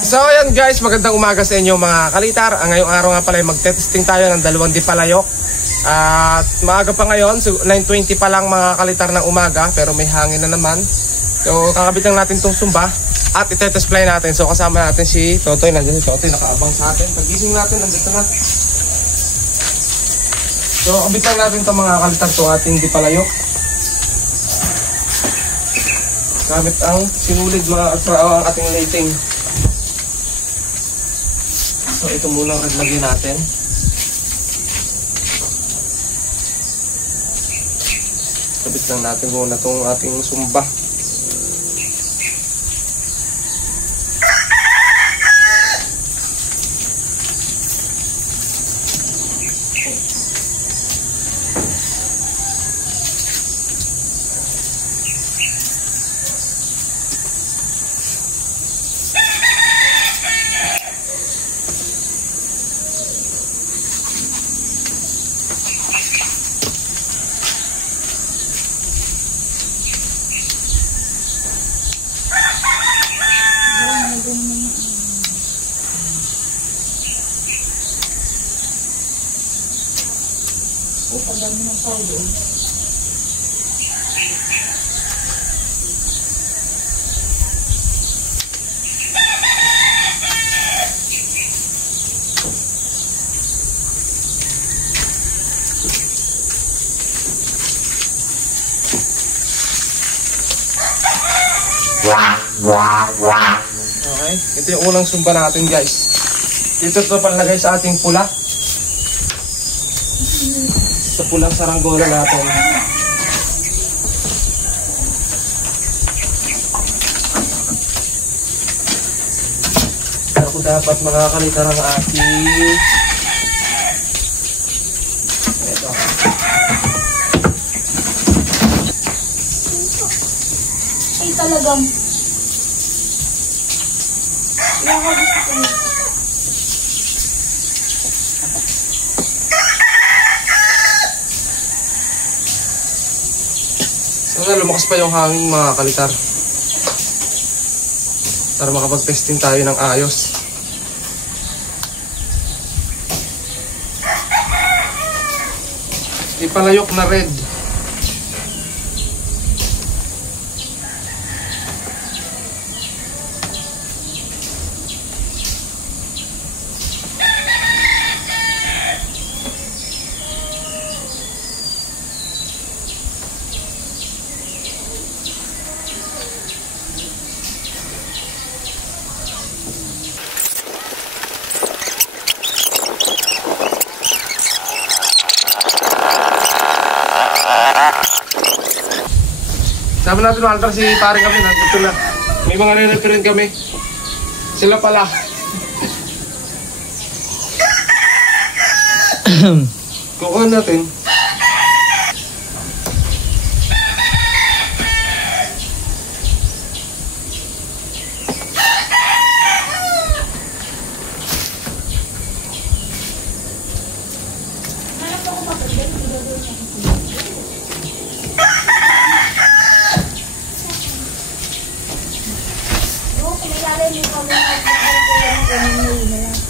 So ayan guys, magandang umaga sa inyo mga kalitar. Ngayong araw nga pala magte-testing tayo ng dalawang dipalayok. At maaga pa ngayon, so 9:20 pa lang mga kalitar ng umaga, pero may hangin na naman. So kakabit lang natin tong sumba at ite-test fly natin. So kasama natin si Totoy, nandiyan si Totoy, nakaabang sa atin. Pagising natin, nandito na. So kabit lang natin itong mga kalitar, itong ating dipalayok. Gamit ang sinulid mga ang ating lighting. So ito muna ang lagyan natin. Kabit lang natin muna itong ating sumba. Pagdami ng tao doon. Okay, ito yung unang sumba natin guys. Dito ito palagay sa ating pula. Sa pulang saranggola natin. Ako dapat makakalitar ang ating ito. Ay talagang lumakas pa yung hangin mga kalitar para makapag-testing tayo ng ayos. Ipalayok na red. Sabi natin Walter, si pare kami nandito na. May mga re-referent kami. Sila pala. Kukuha natin.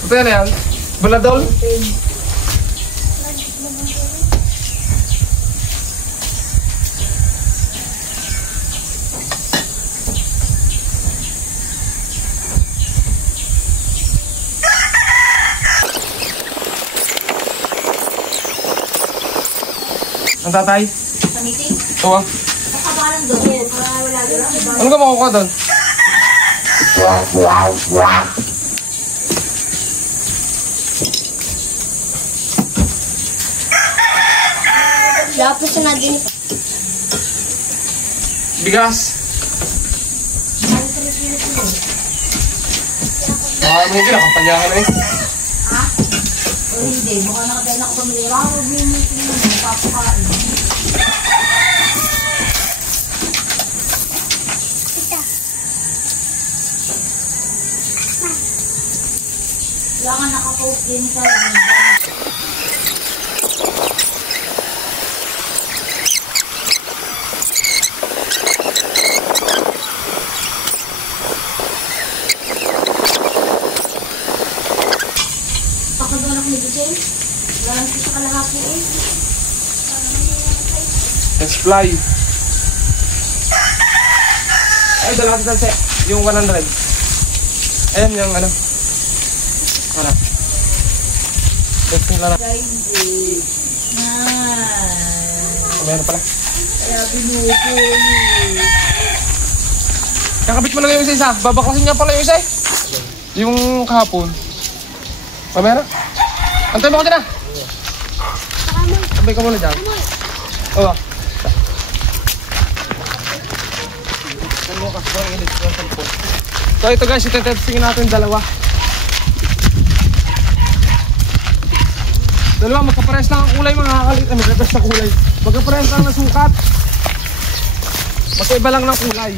Ito yan yan? Buladol? Ang tatay? sa meeting. Ito ah. Nakabalan doon. Wala doon. Ano ka makukuha doon? Dapat siya na din. Bigas. May kinakampanya ka na eh. Ha? O hindi. Mukha nakadala ako pamilya. Huwag mo yung papakain. Wala ka nakapost din sa Let's fly. Ay, dala ka sa yung 100. Ayan yung ano. Ano? Testing lang na. Meron pala. Kaya binuko yun. Kakabit mo lang yung isa. Babaklasin nga pala yung isa eh. Yung kahapon. Mamaya na. Antay mo ko dyan ah. Sabay ka muna dyan. Oo. So ito guys, itetestingin natin dalawa. Dalawa, magkapares lang ang kulay mga kakalit. Magkapares na kulay. Magkapares lang na sukat. Magkaiba lang ng kulay.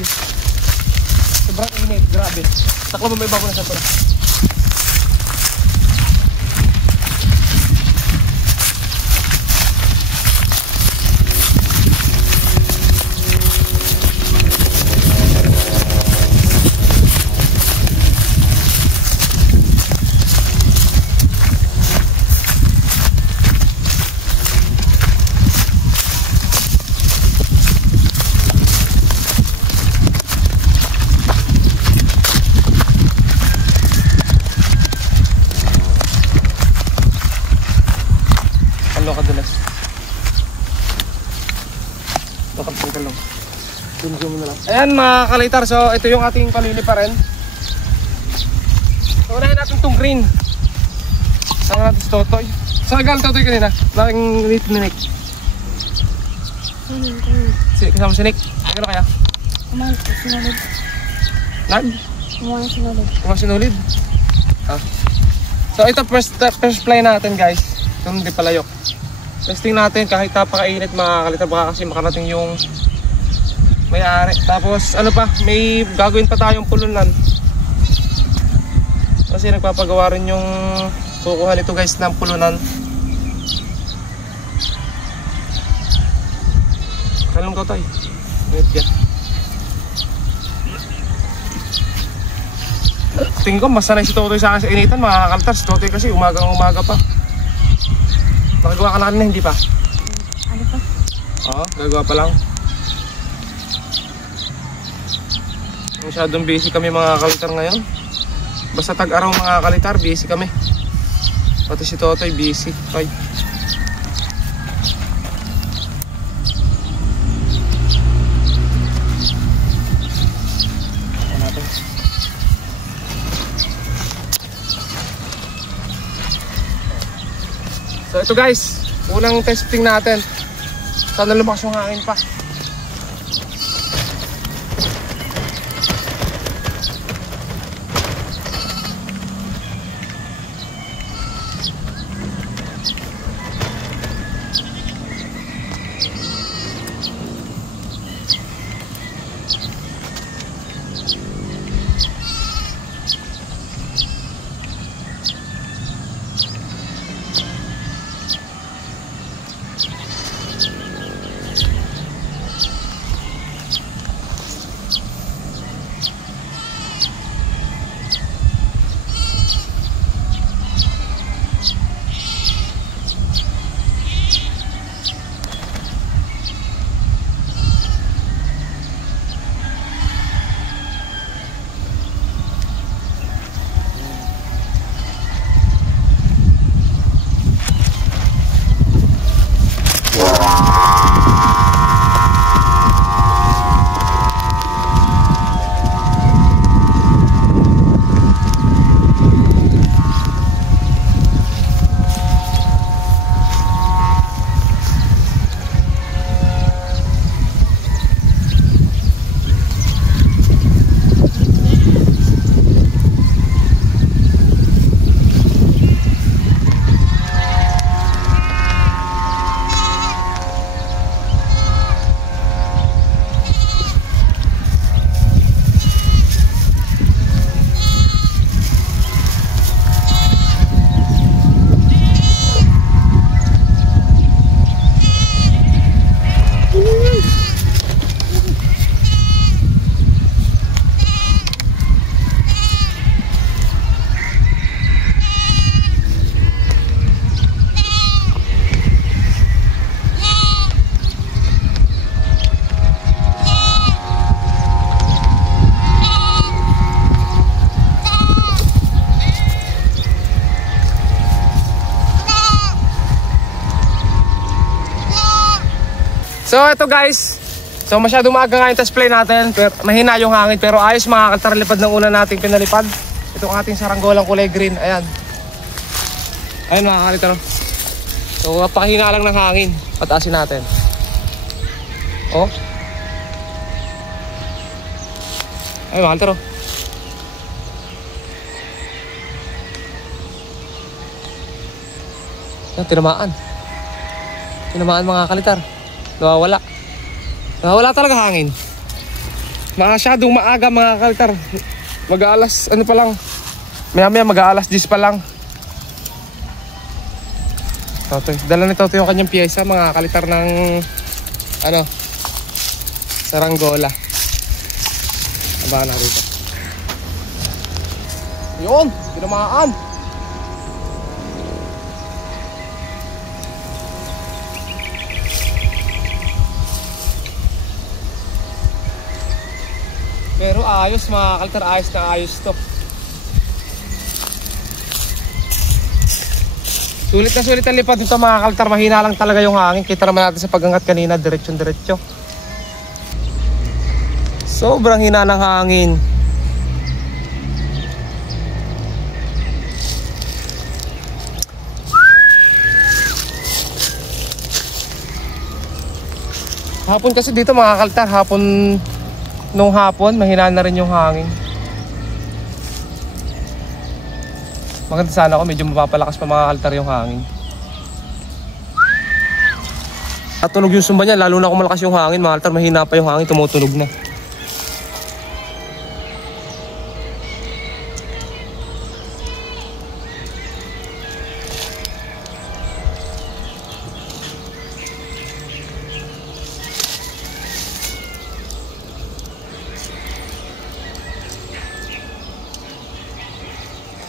Sobrang init, grabe. Taklo mo may bago na sa pera. Kadulas. Bakit lang. Zoom na lang. Ayan mga kalitar, so ito yung ating palili pa rin. So unahin natin itong green. Sama natin si Totoy. Saan nagaling Totoy kanina? Laking ninik. Kasama si Nick. Ano kaya? Sinulid. Nag? Kumang sinulid? Ah. So ito first fly natin guys. Itong di palayok. Testing natin kahit napakainit mga kalitar, baka kasi makarating yung may-ari. Tapos ano pa, may gagawin pa tayong pulunan. Kasi nagpapagawa rin yung kukuha nito guys ng pulunan. Kalong ko tayo. Wait yan. Tingin ko mas sanay si Totoy sa akin sa initan mga kalitar. Si Totoy kasi umaga pa. Nakagawa ka na kanina, hindi pa? Ano pa? Oo, gagawa pa lang. Masyadong busy kami mga kalitar ngayon. Basta tag-araw mga kalitar, busy kami. Pati si Totoy busy. Bye. So ito guys, unang testing natin. Sana lumakas yung hangin pa. So ito guys, so masyadong maaga nga yung test play natin, pero mahina yung hangin, pero ayos mga kaltar, lipad ng una nating pinalipad. Itong ating saranggolang kulay green, ayan. Ayan mga kaltar. So napakahina lang ng hangin, pataasin natin. Oh. Ay mga kaltar. Yan, tinamaan mga kalitar. Nawawala talaga hangin. Masyadong maaga mga kalitar. Mag-aalas ano pa lang, maya mag-aalas 10 pa lang. Totoy, dala ni Totoy yung kanyang piyesa mga kalitar ng ano, saranggola. Abangan natin ito. Yun, tinamaan. Pero ayos mga kaltar, ayos na ayos to. Sulit na sulit ang lipad nito mga kaltar, mahina lang talaga yung hangin. Kita naman natin sa pag-angat kanina, diretsyon-diretsyo. Sobrang hina ng hangin. Hapon kasi dito mga kaltar, nung hapon, mahina na rin yung hangin. Maganda sana ako, medyo mapapalakas pa mga kaltar yung hangin. At tunog yung sumba niya, lalo na kung malakas yung hangin, mga kaltar, mahina pa yung hangin, tumutunog na.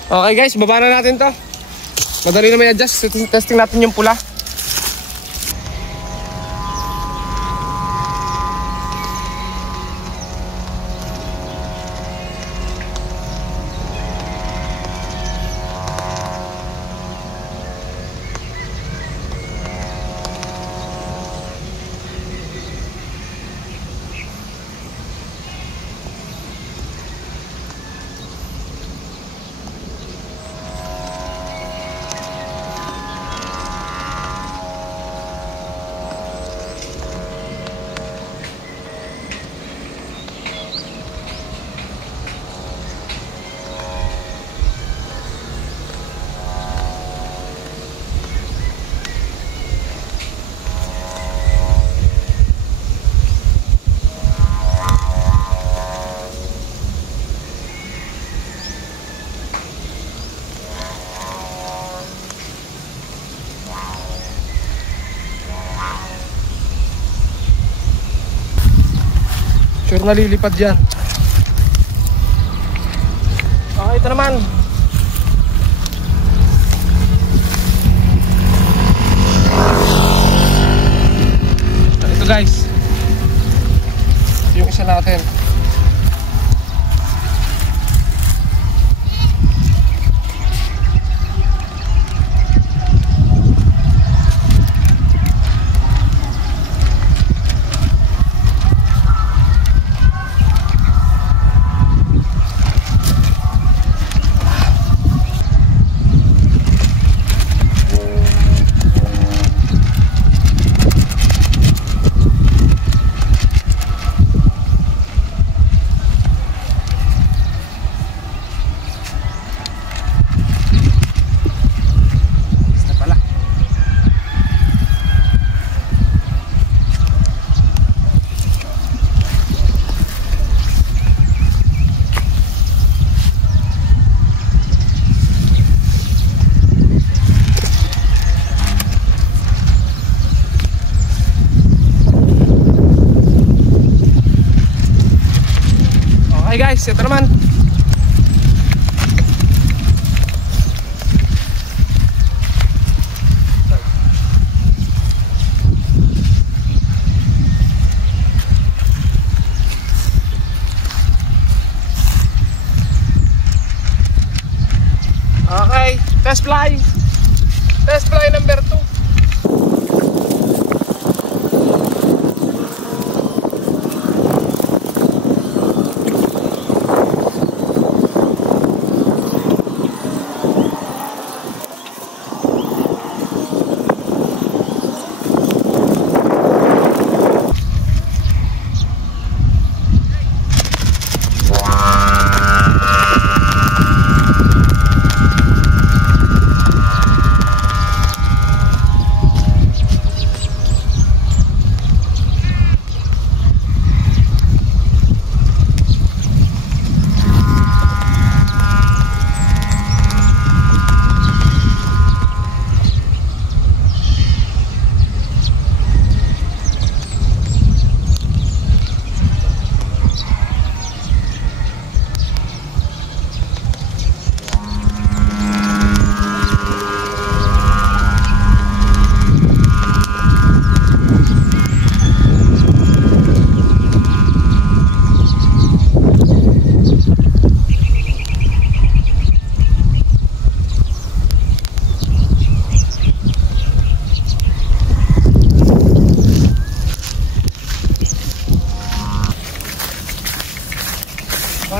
Okay guys, baba na natin to. Madali na may adjust. Testing natin yung pula. Sure nalilipad yan. Okay, ito naman. Ito guys, ito yung isa natin. Okay guys, ito naman. Okay, test fly. Test fly number 2.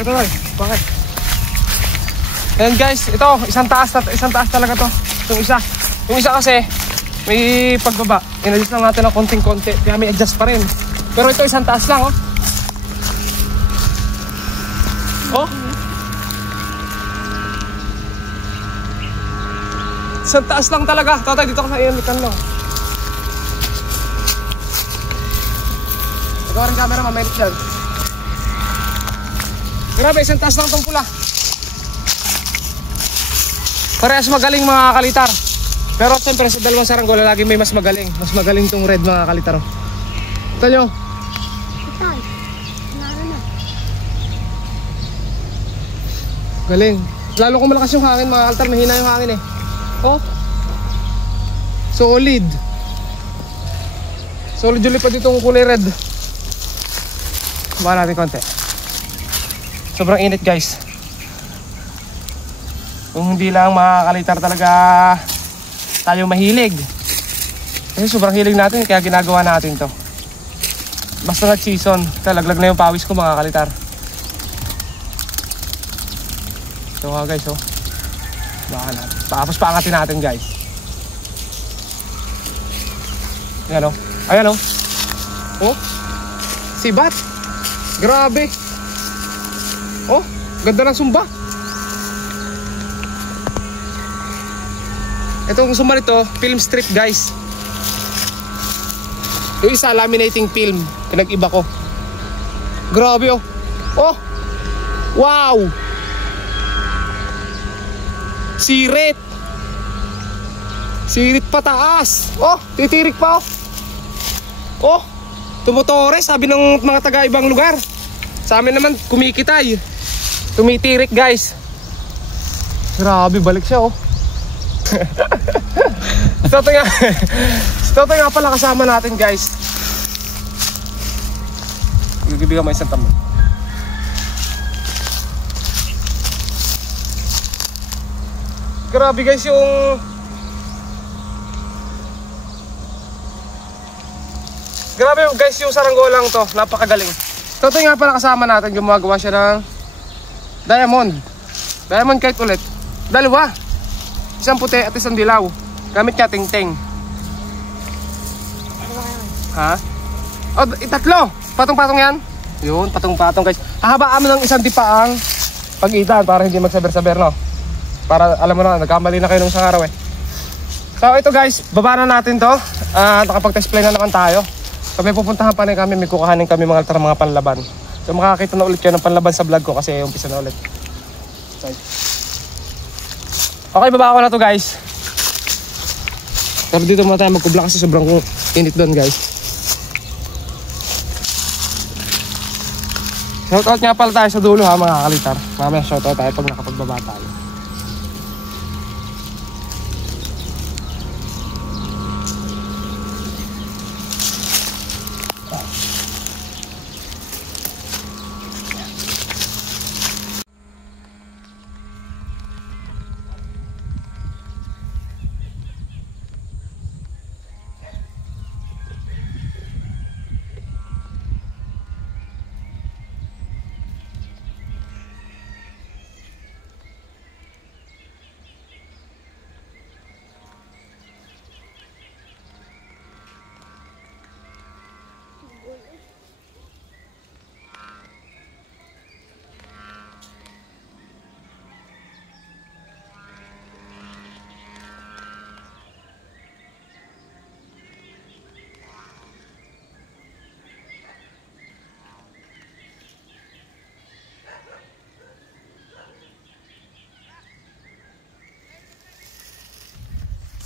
Ito ay, bakit? Ayan guys, ito, isang taas talaga to. Yung isa kasi, may pagbaba. In-adjust lang natin ng konting-konti, kaya may adjust pa rin. Pero ito, isang taas lang, oh. Oh. Isang taas lang talaga. Tatay, dito ka sa iyan lang. Ikaw rin camera, mamaylit dyan. Grabe, isang taas lang tong pula. Parehas magaling mga kalitar. Pero siyempre sa dalawang saranggola lagi may mas magaling. Mas magaling tong red mga kalitar. Ito nyo. Galing. Lalo kung malakas yung hangin mga kalitar, mahina yung hangin eh. Oh. Solid. Solid yung lipad itong kulay red. Baka natin konti. Sobrang init guys. Kung hindi lang mga kalitar talaga tayo mahilig. Kasi sobrang hilig natin kaya ginagawa natin to. Basta nag-season, talaglag na yung pawis ko mga kalitar. Ito nga guys oh. Baka natin. Tapos paangatin natin guys. Ayan oh. Ayan oh. Oh. Sibat. Grabe. Oh. Ganda ng sumba. Itong sumba nito, film strip guys. Yung isa, laminating film. Pinag-iba ko. Grabe oh. Oh. Wow. Sirit. Sirit pataas. Oh, titirik pa oh. Oh, tumutore sabi ng mga taga ibang lugar. Sa amin naman kumikitay. Tumitirik guys. Grabe, balik siya oh. Ito nga pala kasama natin guys. Ibigay mo isang tamo. Grabe guys yung saranggolang to. Napakagaling. Ito nga pala kasama natin. Gumagawa siya ng diamond kite ulit. Dalawa. Isang puti at isang dilaw. Gamit niya ting-ting. Ha? O, tatlo. Patong-patong yan. Yun, patong-patong guys. Hahabaan mo ng isang dipaang pag-itan para hindi magsaber-saber, no? Para alam mo na, nagkamali na kayo nung isang araw eh. So ito guys, baba na natin to. Nakapag-test play na naman tayo. So may pupuntahan pa rin kami, may kukuhanin kami mga panlaban. So makakita na ulit kayo ng panlaban sa vlog ko kasi umpisa na ulit. Okay, baba ako na to guys. Pero dito muna tayo magkubla kasi sobrang init doon guys. Shoutout nga pala tayo sa dulo ha mga kalitar. Mamaya shoutout tayo pag nakapagbaba tayo.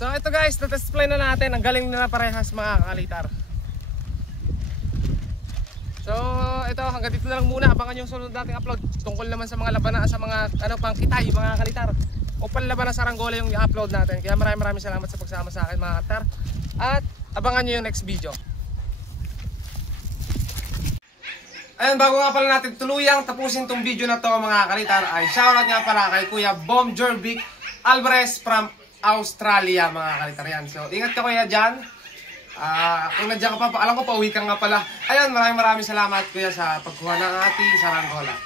So ito guys, na-test play na natin. Ang galing na parehas mga kalitar. So ito, hanggang dito na lang muna. Abangan yung sunod nating upload. Tungkol naman sa mga labanan, sa mga pangkitay mga kalitar. O panlaban ng saranggola yung i-upload natin. Kaya maraming salamat sa pagsama sa akin mga kalitar. At abangan nyo yung next video. Ayun, bago nga pala natin tuluyang tapusin tong video na to mga kalitar, ay shoutout nga pala kay Kuya Bom Jorvik Alvarez from Australia mga kalitar yan. So ingat ka kuya dyan. Kung nandiyan ka pa, alam ko pauwi ka nga pala. Ayun, maraming salamat kuya sa pagkuha ng ating saranggola.